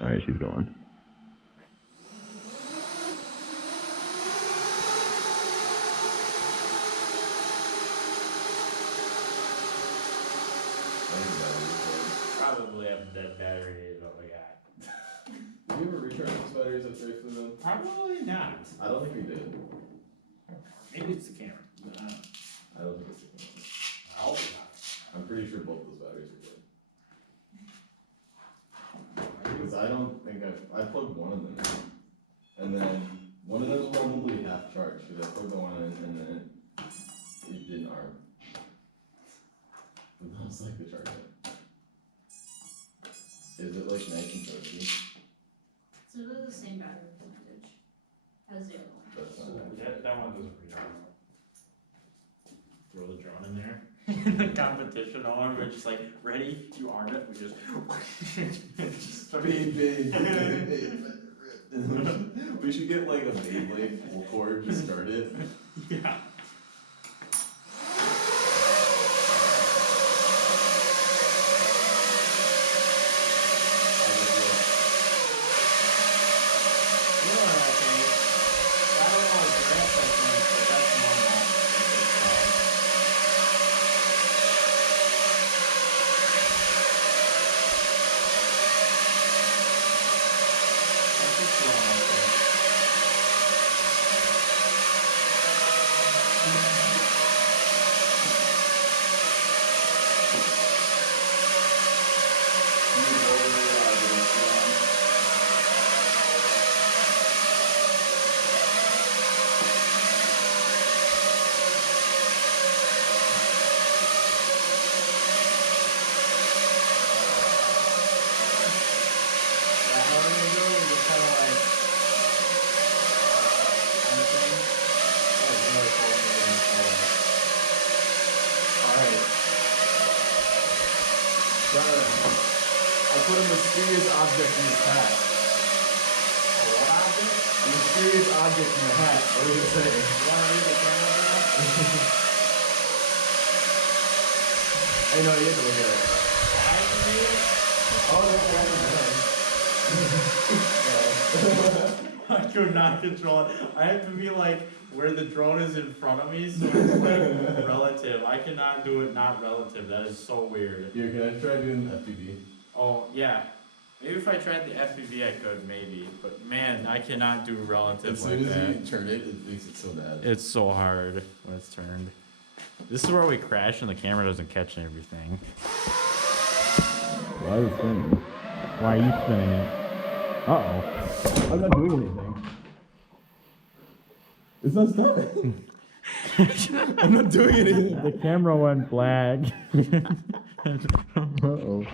Alright, she's going. Probably have dead battery is what we got. Did you ever recharge those batteries after I flew them? Probably not. I don't think we did. Maybe it's the camera. I don't think it's the camera. I hope not. I'm pretty sure both those batteries are good. Because I don't think I plugged one of them in. And then one of them was probably half charged because I plugged the one in and then it didn't arm. But that was like the charger. Is it like nice and toasty? So they're the same battery percentage as the other one. That's So not nice. that one doesn't read out. Throw the drone in there. In the competition on, we're just like, ready? You arm it? We just. just start- Beep, beep, beep, beep. We should get like a Beyblade full cord, just start it. Yeah. You know what I think? I don't know if the rest of them, but that's normal. It's slow like that. Yeah, how are you gonna do it? Just kinda like on the thing. Oh, it's really cold in the inside. Alright. Jonathan, I put a mysterious object in his hat. Oh, what object? A mysterious object in the hat. What does it say? You wanna read the camera now? I know, you have to look at it. I can read it? Oh, I could not control it. I have to be like where the drone is in front of me, so it's like relative. I cannot do it not relative. That is so weird. Here, can I try doing FPV? Oh yeah, maybe if I tried the FPV, I could maybe. But man, I cannot do relative As like soon as that. you turn it, it makes it so bad. It's so hard when it's turned. This is where we crash and the camera doesn't catch everything. Why is it spinning? Why are you spinning it? Uh-oh. I'm not doing anything. It's not stopping. I'm not doing anything. The camera went black. Uh-oh.